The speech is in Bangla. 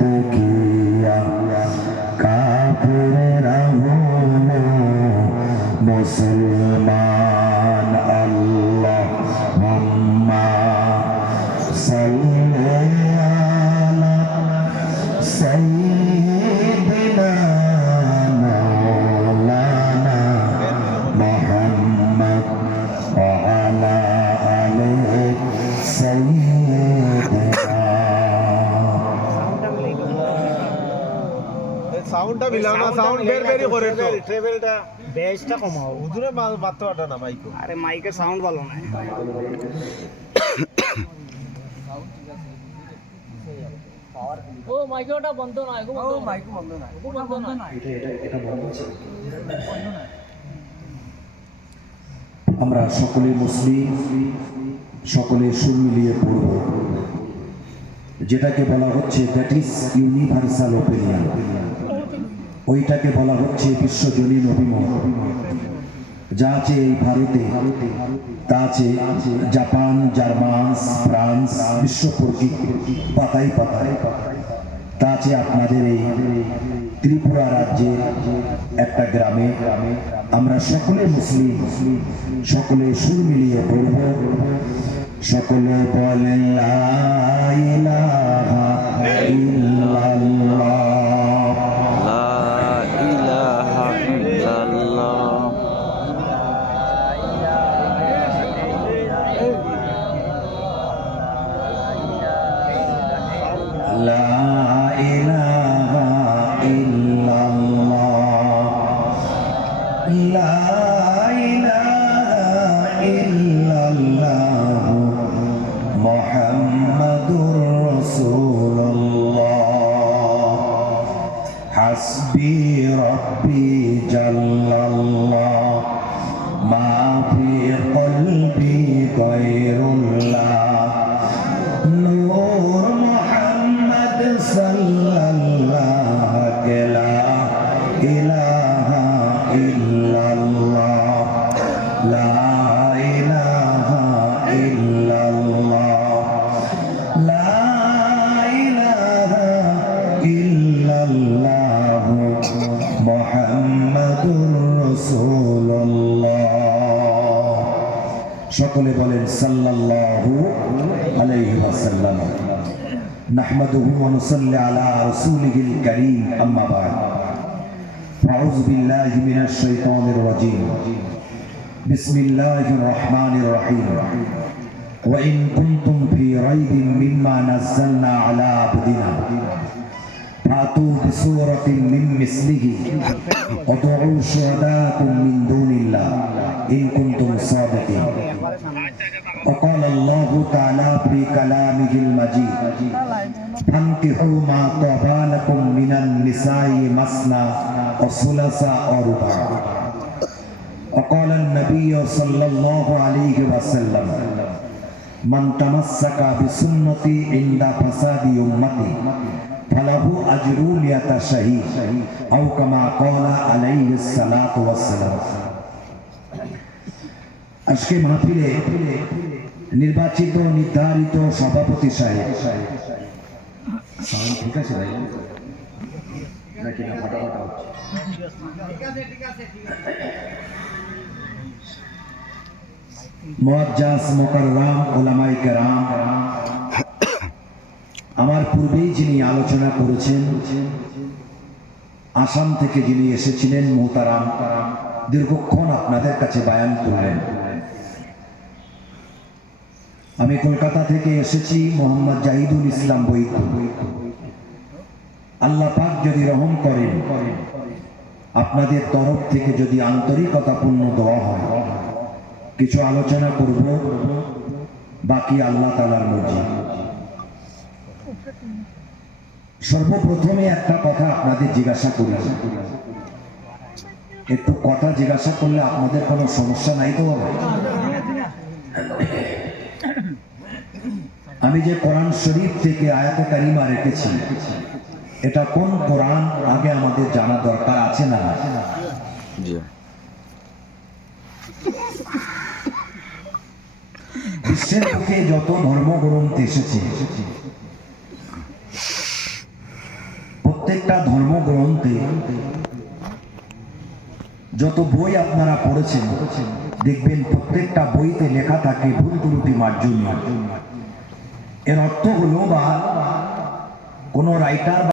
দেখিয়া কাফেররা হলো মুসলমান। আল্লাহুম্মা সাল্লি আলা সাইয়্যিদিনা মাওলানা মুহাম্মদ ওয়া আলা আলি সাইয়্যিদিনা। সাউন্ডটা মিলানো, সাউন্ড বের করে তো ট্রেভেলটা বেসটা কমাও। হুজুরে মাল বাতটা না মাইক। আরে মাইকের সাউন্ড ভালো না। ও মাইকটা বন্ধ না, ও মাইক বন্ধ না, ও বন্ধ না। এটা বন্ধ আছে। আমরা সকলে মুসলিম, সকলে সুর মিলিয়ে পড়ব, যেটাকে বলা হচ্ছে দ্যাট ইজ ইউনিভার্সাল ওপিনিয়ন, ওইটাকে বলা হচ্ছে বিশ্বজনীন অভিমত। যা আছে এই ভারতে, তা আছে জাপান, জার্মান, ফ্রান্স, বিশ্ব পাতায় পাতায়, তা আছে আপনাদের এই ত্রিপুরা রাজ্যে একটা গ্রামে। আমরা সকলে মুসলিম, সকলে সুর মিলিয়ে পড়ব, সকলে বলেন লা ইলাহা ইল্লাল্লাহ। হাসবি রব্বি জাল্লাল্লাহ মা ফি কলবি গায়রুল্লাহ নূর মুহাম্মদ সাল্লাল্লাহু লা ইলাহা ইল্লাল্লাহ লা ইলাহা ইল্লাল্লাহ লা ইলাহা ইল্লাল্লাহ মুহাম্মাদুর রাসূলুল্লাহ। সকলে বলেন সাল্লাল্লাহু আলাইহি ওয়াসাল্লাম। নাহমাদুহু ওয়া নুসাল্লি আলা রাসূলিহিল কারীম, আম্মা বা'দ। আউযু বিল্লাহি মিনাশ শাইতানির রাজীম। বিসমিল্লাহির রাহমানির রাহিম। ওয়া ইন কুনতুম ফি রাইবিন মিম্মা নাযালনা আলা আবদিনা فأتوا بسورة من مثله وادعوا شهداءكم من دون الله إن كنتم صادقين. وقال الله تعالى في كلامه المجيد فانكحوا ما طاب لكم من النساء مثنى وثلاث ورباع. وقال النبي صلى الله عليه وسلم من تمسك بسنتي عند فساد أمتي ফালাহু আজরু মিয়াতা শাহীদ আও কামা ক্বালা আলাইহিস সালাতু ওয়াস সালাম। আজকে মাহফিলে নির্বাচিত নির্ধারিত সভাপতি সাহেব, সাউন্ড ঠিক আছে ভাই নাকি না ফাটাফাটা হচ্ছে? ঠিক আছে। মুআজ্জাজ মুকাররাম উলামায়ে কেরাম, আমার পূর্বেই যিনি আলোচনা করেছেন, আসাম থেকে যিনি এসেছিলেন মোহতারাম, দীর্ঘক্ষণ আপনাদের কাছে বায়ান করলেন। আমি কলকাতা থেকে এসেছি, মোহাম্মদ জাহিদুল ইসলাম বৈদ্য। আল্লাহ পাক যদি রহম করেন, আপনাদের তরফ থেকে যদি আন্তরিকতাপূর্ণ দোয়া হয়, কিছু আলোচনা করব, বাকি আল্লাহ তাআলার মর্জি। সর্বপ্রথমে একটা কথা আপনাদের জিজ্ঞাসা করি, একটু কথা জিজ্ঞাসা করলে আপনাদের কোনো সমস্যা নাই তো? আমি যে কোরআন শরীফ থেকে আয়াতে কারিমা রেখেছি, এটা কোন কোরআন আগে আমাদের জানা দরকার আছে না? বিশ্বের বুকে যত ধর্মগ্রন্থ এসেছে প্রত্যেকটা ধর্মগ্রন্থে যত বই আপনারা পড়েছেন দেখবেন প্রত্যেকটা বইতে লেখা থাকে ভুল ত্রুটি মার্জনীয়। এর অর্থ হলো বা কোনো রাইটার